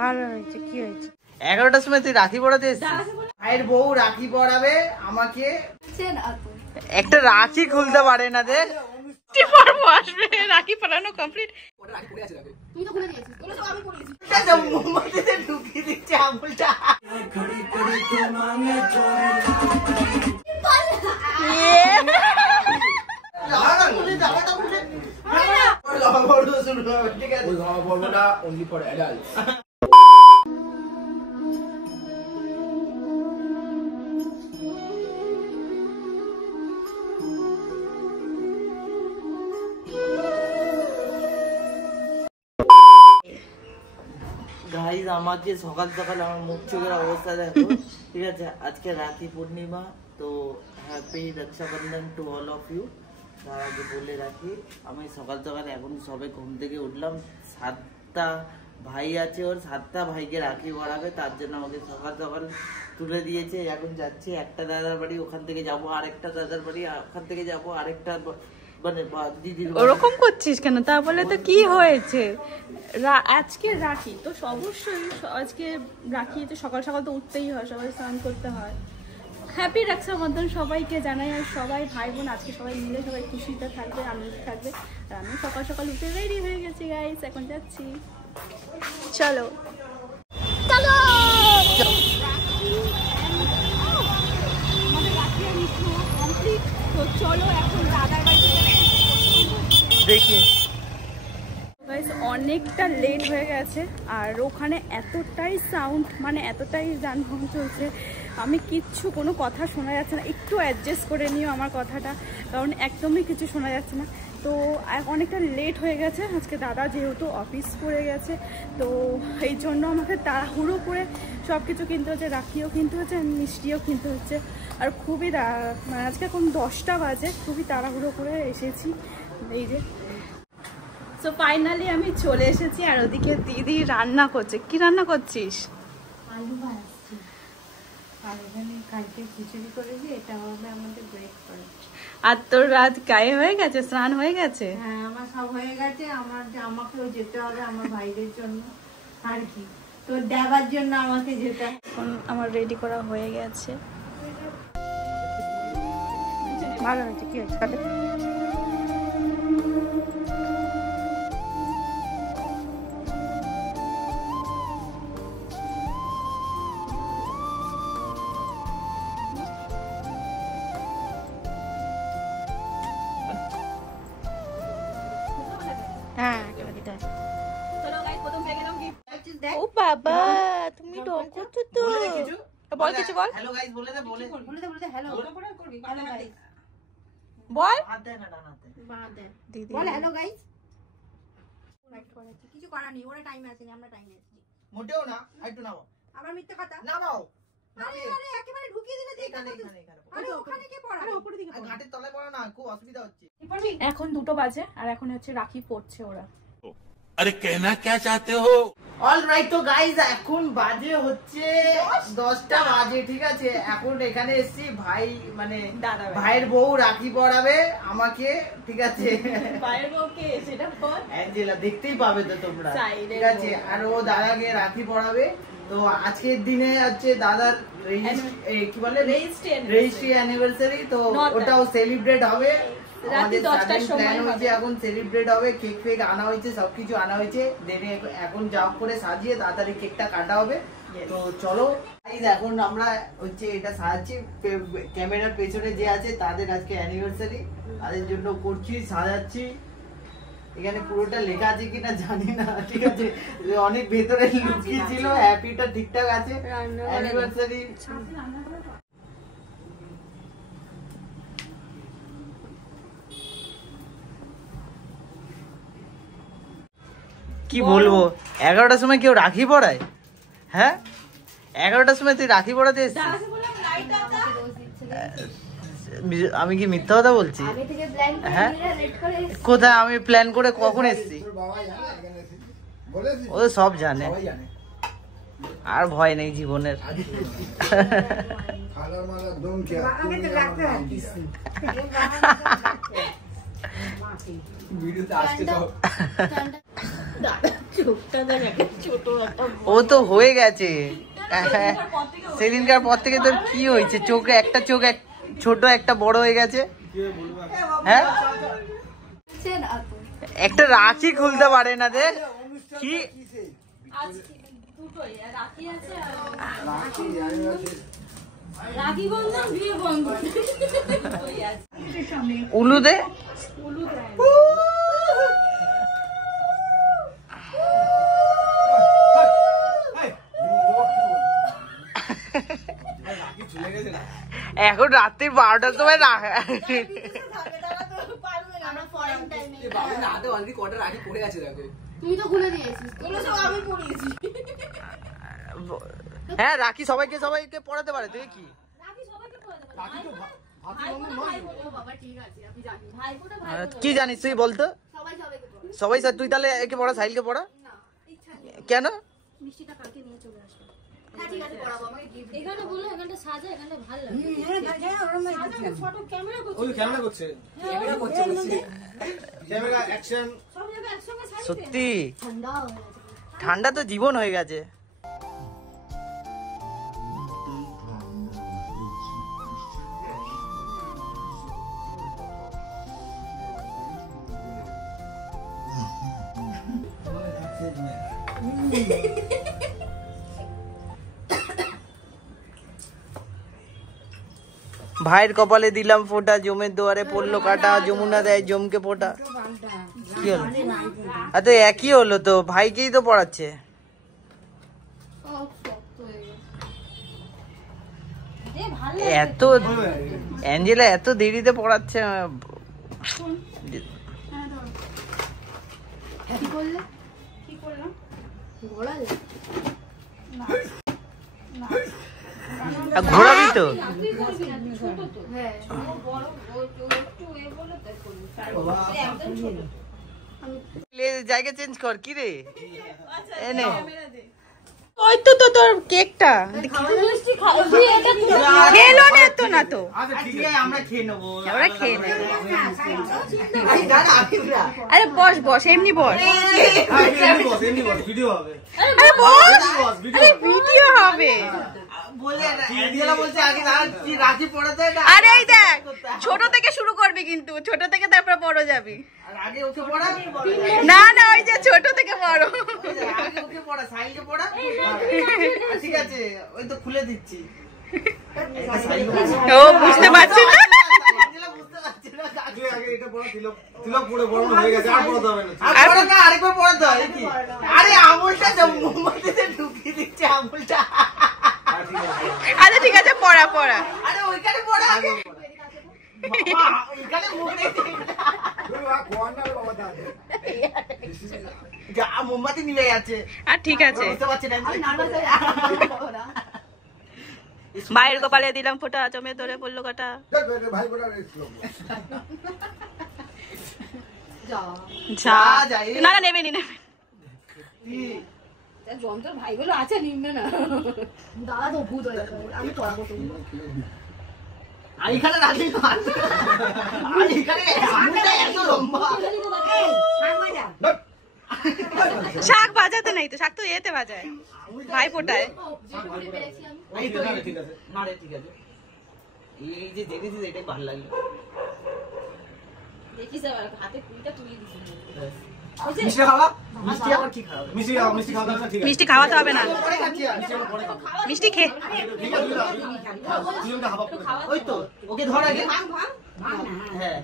ভালো হয়েছে। কি হয়েছে? 11টার সময় তুই রাখি পড়াতে এসেছিস? ভাইয়ের বউ রাখি পড়াবে আমাকে। একটা রাখি খুলতে পারে না দেখ। আসবে রাখি পড়ানো কমপ্লিট। মোমবাতিতে ঢুকিয়ে দিচ্ছে আঙুলটা। গাইস আমাকে সকাল সকাল আমার মুখ চোখের অবস্থা দেখো, ঠিক আছে? আজকে রাখি পূর্ণিমা, তো happy Rakshabandhan to all of you. তার আগে বলে রাখি, আমি সকাল সকাল এখন সবে ঘুম থেকে উঠলাম। 7টা ভাই আছে, ওর 7টা ভাইকে রাখি পরাবে, তার জন্য আমাকে সকাল সকাল তুলে দিয়েছে। এখন যাচ্ছি একটা দাদার বাড়ি, ওখান থেকে যাবো আরেকটা দাদার বাড়ি, ওখান থেকে যাবো আরেকটা ওরকম করছিস কেন? তা বলে তো কি হয়েছে? আজকে রাখি তো অবশ্যই, আজকে রাখি তো সকাল সকাল তো উঠতেই হয়, সবাই স্নান করতে হয়। হ্যাপি রক্ষাবন্ধন সবাইকে জানাই। আর সবাই ভাই বোন আজকে সবাই মিলে সবাই খুশিতে থাকবে, আনন্দে থাকবে। আর আমি সকাল সকাল উঠে রেডি হয়ে গেছি গাইস, এখন যাচ্ছি। চলো চলো। আমাদের রাখি আর মিষ্টি কমপ্লিট, তো চলো এখন দাদার বাড়িতে দেখি। অনেকটা লেট হয়ে গেছে, আর ওখানে এতটাই সাউন্ড, মানে এতটাই যানবাহন চলছে, আমি কিচ্ছু কোনো কথা শোনা যাচ্ছে না। একটু অ্যাডজাস্ট করে নিও আমার কথাটা, কারণ একদমই কিছু শোনা যাচ্ছে না। তো অনেকটা লেট হয়ে গেছে আজকে। দাদা যেহেতু অফিস করে গেছে, তো এই জন্য আমাকে তাড়াহুড়ো করে সব কিছু কিনতে হচ্ছে, রাখিও কিনতে হচ্ছে, মিষ্টিও কিনতে হচ্ছে। আর খুবই মানে আজকে এখন 10টা বাজে, খুবই তাড়াহুড়ো করে এসেছি। এই যে তো ফাইনালি আমি চলে এসেছি, আর ওদিকে দিদি রান্না করছে। কি রান্না করছিস? আলু ভাজছি, আর এখানে কালকে খিচুড়ি করেছি, এটা হবে আমাদের ব্রেকফাস্ট। আর তোর রাত গায়ে হয়ে গেছে, স্নান হয়ে গেছে? হ্যাঁ, আমার সব হয়ে গেছে। আমাকেও যেতে হবে আমার ভাইদের জন্য, আর কি তোর দেবার জন্য আমাকে যেতে হবে। এখন আমার রেডি করা হয়ে গেছে। ভালো হয়েছে। কি হয়েছে? ও বাবা, তুমি রং করছো তো? বল কিছু বল। হ্যালো গাইস বলে দে, বলে বলে হ্যালো করবি। হ্যালো গাইস বল। হাত দে না, ডান হাতে বাদ দে দিদি বল হ্যালো গাইস। কিছু করার নেই, ওরা টাইম আসেনি, আমরা টাইমে আসছি। মোটেও না, একটু নাও। আবার মিথ্যে কথা। নাও। আরে আরে একেবারে ঢুকিয়ে দিলে দেখ। এখানে আরে ওখানে কে পড়া? আরে উপরের দিকে পড়া। ঘাটের তলায় পড়া না, খুব অসুবিধা হচ্ছে। এখন 2টো বাজে, আর এখন হচ্ছে রাখি পড়ছে ওরা। अरे कहना क्या चाहते हो? অলরাইট, তো গাইস এখন বাজে হচ্ছে 10টা বাজে, ঠিক আছে? এখন এখানে এসেছি ভাই, মানে ভাইয়ের বউ রাখি পড়াবে আমাকে, ঠিক আছে? ভাইয়ের বউকে সেটা বল। অ্যাঞ্জেলা, দেখতেই পাবে তো তোমরা, ঠিক আছে? আর ও দাদাকে রাখি পড়াবে। তো আজকের দিনে হচ্ছে দাদার কি বলে রেজিস্ট্রি অ্যানিভার্সারি, তো ওটাও সেলিব্রেট হবে। রাতে 10টার সময় হবে। এখন সেলিব্রেট হবে, কেক ফেক আনা হয়েছে, সবকিছু আনা হয়েছে। দেনে এখন জাম করে সাজিয়ে তাড়াতাড়ি কেকটা কাটা হবে। তো চলো এখন আমরা হচ্ছে এটা সাজাচ্ছি। ক্যামেরার পেছনে যে আছে তাদের আজকে অ্যানিভার্সারি, তাদের জন্য করছি, সাজাচ্ছি। এখানে পুরোটা লেখা আছে কিনা জানি না, ঠিক আছে? অনেক ভেতরে লুকিয়ে ছিল, হ্যাপিটা ঠিকঠাক আছে। অ্যানিভার্সারি কি বলবো, 11টার সময় কেউ রাখি পড়ায়? হ্যাঁ, 11টার সময় তুই রাখি পড়াতে এসেছিস? আমি কি মিথ্যা কথা বলছি? হ্যাঁ, কোথায় আমি প্ল্যান করে কখন এসেছি? ও সব জানে, আর ভয় নেই জীবনের। ও তো হয়ে গেছে সেদিনকার পর থেকে। তোর কি হয়েছে? চোখে একটা চোখ ছোট একটা বড় হয়ে গেছে। হ্যাঁ, একটা রাখি খুলতে পারে না রে। কি উলু দে। এখন রাত্রি 12টার সময় না হ্যাঁ রাখি সবাইকে পড়াতে পারে। তুই কি কি জানিস তুই বলতো? সবাই স্যার তুই তাহলে একে পড়া, সাহিলকে পড়া। কেন? সত্যি ঠান্ডা তো জীবন হয়ে গেছে। ভাইয়ের কপালে দিলাম ফোঁটা, জমের দুয়ারে পড়লো কাটা, যমুনা দেয় জমকে ফোঁটা। কি হলো? তো একই হলো তো, ভাইকেই তো পড়াচ্ছে। এত অ্যাঞ্জেলা এত দেরিতে পড়াচ্ছে। ঘোরাবি তো। জায়গা চেঞ্জ কর। কি রে এনে ওই তো তোর কেকটা খেলো না তো না তো। আমরা খেয়ে নেবো। আরে বস বস, এমনি বস। ভিডিও হবে। আরে এই দেখ, ছোট থেকে শুরু করবি কিন্তু, ছোট থেকে তারপরে বড় যাবি। না না, ওই যে ছোট থেকে বড়। ঠিক আছে, ওই তো খুলে দিচ্ছি। ও বুঝতে পারছি না। আচ্ছা ঠিক আছে, পড়া পড়া। মোমবাতি নিয়ে যাচ্ছে। আর ঠিক আছে, মায়ের কপালে দিলাম ফোঁটা, জমে ধরে পড়লো কাটা। না না, নেবে নি নেবে। যন্ত্র ভাইগুলো আছে, নিবে না। দাদা তো ভূত হয়ে গেছে। আমি পড়াবো। এইখানে রাখি শাক বাজাতে নাই তো, শাক তো এতে বাজায়, ভাই ফোটায়। এই যে দেখেছিস, এটাই ভালো লাগলো। দেখিস হাতে কুড়িটা তুলে দিস। মিষ্টি খাওয়াতে হবে না, মিষ্টি খেয়ে ওই তো ওকে ধর আগে। হ্যাঁ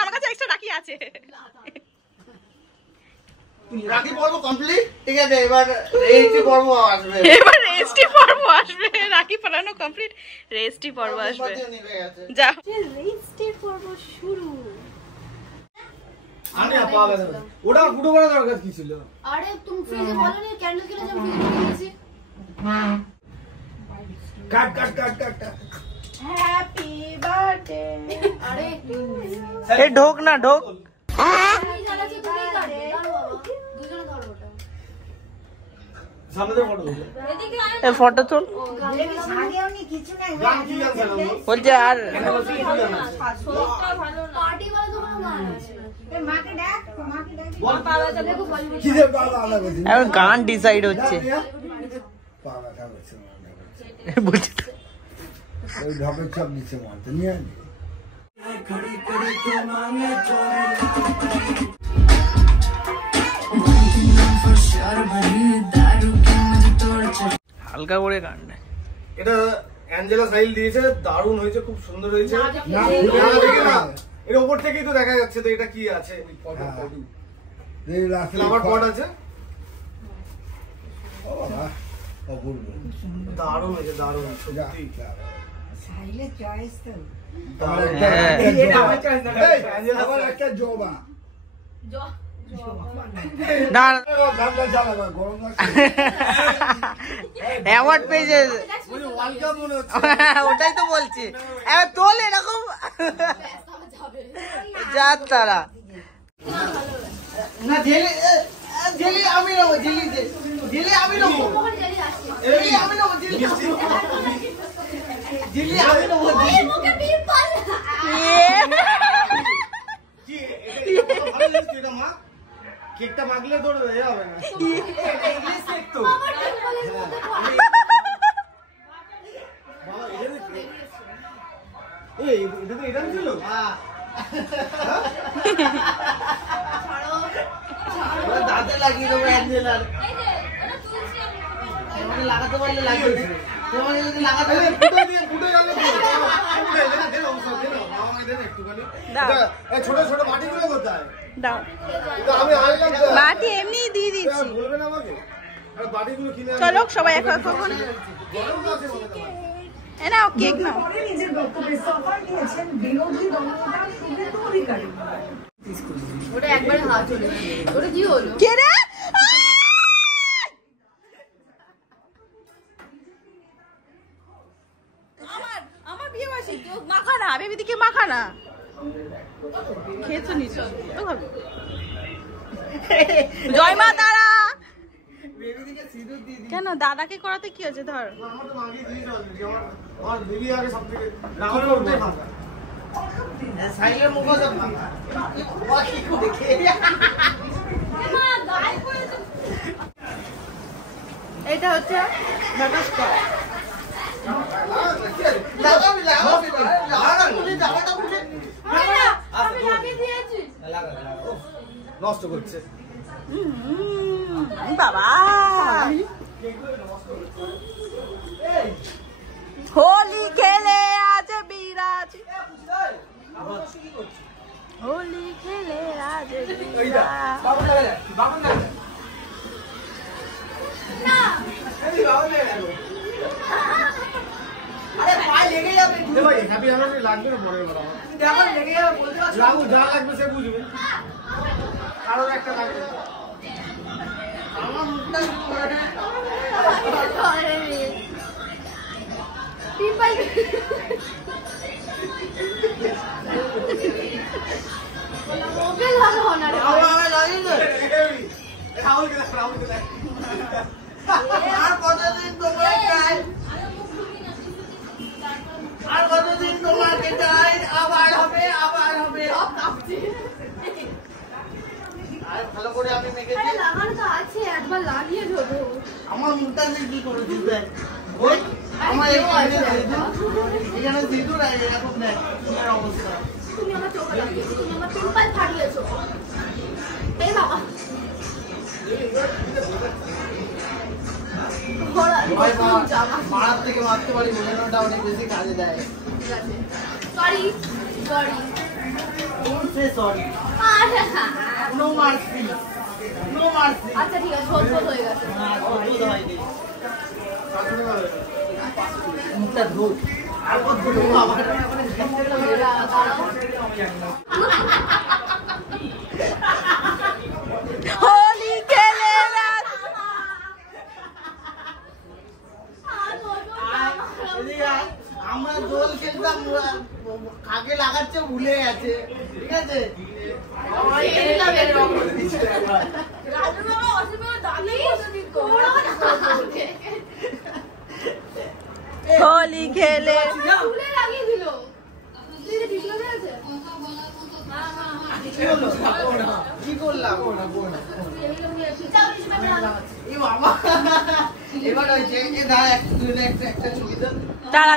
আমার কাছে এক্সট্রা রাখি আছে। রাখি পর্ব কমপ্লিট। ঠিক আছে, এবার রেজিস্ট্রি পর্ব আসবে। এবার রেজিস্ট্রি পর্ব আসবে। রাখি পড়ানো কমপ্লিট, রেজিস্ট্রি পর্ব আসবে। যা, রেজিস্ট্রি পর্ব শুরু। আরে আপা ওটা ফুটো করা দরকার কি ছিল? আরে তুমি ফ্রিজে বলনি ক্যান্ডেল কিনে যাও, ফ্রিজে রেখেছি। Cut cut cut cut. Happy birthday. আরে এই ঢোক না, ঢোক। ফটো তোল বলছে আর গান ডিসাইড হচ্ছে হালকা করে গানটা এটা অ্যাঞ্জেলা সাইল দিয়েছে, দারুণ হয়েছে, খুব সুন্দর হয়েছে। এর উপর থেকেই তো দেখা যাচ্ছে তো এটা কি আছে, ফ্লাওয়ার পট আছে, দারুণ হয়েছে, দারুণ সত্যি। সাইলের চয়েস তো অ্যাওয়ার্ড পেয়েছে, ওটাই তো বলছি। এবার তোল এরকম যা তারা না ঝেলে ঝেলে আমি নেবো, ঝেলি ঝেলে আমি নেবো, ঝেলি আমি নেবো, ঝেলি আমি নেবো। কেকটা মাগলে তোর হবে না, ইংলিশ কেক তো। এটা তো এটা ছিল, দাঁতে লাগিয়ে দেবো অ্যাঞ্জেলার, লাগাতে পারলে লাগিয়েছে, তোমাকে যদি লাগাতে ছোট ছোট মাটিগুলো কোথায়? দাও আমি আনলাম মাটি এমনি দিয়ে দিচ্ছি, বলবেন আমাকে বাটিগুলো কিনে চলো সবাই এক এক করে নাও কেক নাও। নিজের বক্তব্যে সফর নিয়েছেন বিরোধী দলনেতা শুভেন্দু অধিকারী। ওটা একবারে হাত চলে গেছে, ওটা কি হলো? কে রে? আমার বিয়ে বাসি কেউ মাখা না, বেবি দিকে মাখা না, খেয়েছো নিছো তো খাবে। জয় মা তারা। কেন দাদাকে করাতে কি হচ্ছে? ধর আমার তো মাগিয়ে দিয়েছে অলরেডি, আমার বেবি আগে সব থেকে রাহুলের ওটাই ভাঙা, সাইলের মুখ আছে কি করে খেয়ে এটা হচ্ছে বাটারস্কচ। নষ্ট করছে বাবা। হোলি খেলে আজ বিরাজ, হোলি খেলে আজ বিরাজ। হ্যাপি অ্যানিভার্সারি লাগবে না পরে বলা লাগু যা লাগবে সে বুঝবে, কারোর একটা লাগবে। আমার মুখটা আর কতদিন তোমার চাই, আর কতদিন তোমাকে চাই, আবার হবে আবার হবে। আর ভালো করে আমি মেখেছি, লাগানো তো আছে, একবার লাগিয়ে দেবো। আমার মুখটা কি করে দিবে আমার এখানে সিঁদুর আছে, এরকম দেখ তোমার অবস্থা। তুমি আমার চোখে লাগিয়েছো, তুমি আমার পিম্পল ফাটিয়েছো। এই বাবা মারার থেকে মারতে পারি, বোঝানোটা অনেক বেশি কাজে দেয়। Sorry sorry sorry, no mercy, no mercy. আচ্ছা ঠিক আছে, ঝোল হয়ে গেছে। মুখটা ধুর, আর কত হোলি খেলে রাজ। আমরা দোল খেলতাম, কাকে লাগাচ্ছে ভুলে গেছে, ঠিক আছে। হোলি খেলে কি করলাম এবার হয়েছে একটা ছবি তো তারা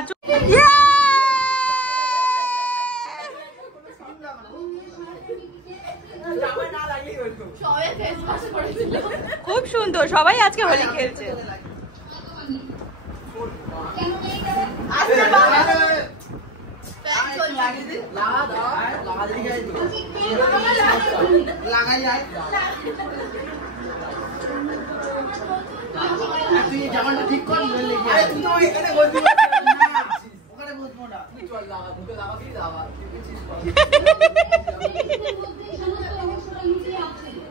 খুব সুন্দর, সবাই আজকে হোলি খেলছে। লাগাই যায় তুই জামাটা ঠিক কর তুই তো এখানে বলবি ওখানে বসবো না তুই চল লাগা তোকে লাগাবি দাবা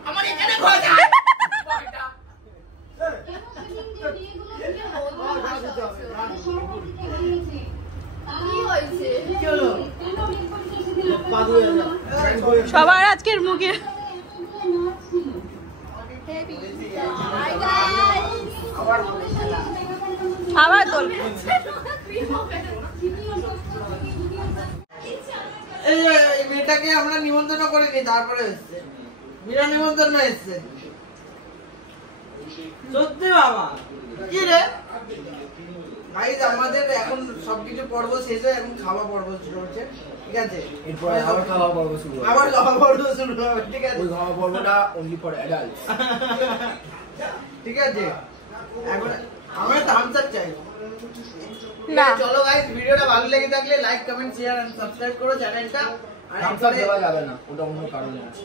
আমার এখানে ঘর যায় সবার আজকের মুখে আবার তোল। এই মেয়েটাকে আমরা নিমন্ত্রণ করিনি, তারপরে এসছে বিনা নিমন্ত্রণ এসছে। সত্যি বাবা কি রে গাইস, আমাদের এখন সবকিছু পর্ব শেষ হয়ে এখন খাওয়া পর্ব শুরু হচ্ছে, ঠিক আছে? এরপর আবার খাওয়া পর্ব শুরু হবে, আবার খাওয়া পর্ব শুরু হবে, ঠিক আছে? ওই খাওয়া পর্বটা অনলি ফর অ্যাডাল্টস, ঠিক আছে? এখন আমরা থামস আপ চাই না চলো গাইস, ভিডিওটা ভালো লেগে থাকলে like comment share and subscribe করো চ্যানেলটা। আর থামস আপ দেওয়া যাবে না, ওটা অন্য কারণে আছে,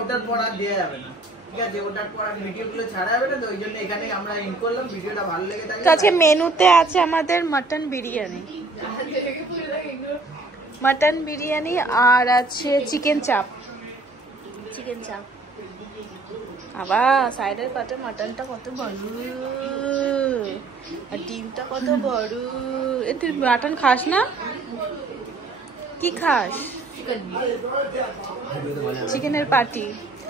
ওটার পর আর দেওয়া যাবে না, ঠিক আছে? ওটার পর আর ভিডিওগুলো ছাড়া যাবে না, তো ওই জন্য এখানে আমরা এন্ড করলাম। ভিডিওটা ভালো লেগে থাকলে তো আজকে মেনুতে আছে আমাদের মটন বিরিয়ানি, মটন বিরিয়ানি আর আছে চিকেন চাপ, চিকেন চাপ। আবার সাইডের কাটে মটনটা কত বড় আর ডিমটা কত বড়। এ তুই মটন খাস না? কি খাস? চিকেনের পাটি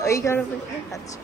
ওই ঘরে খাচ্ছি।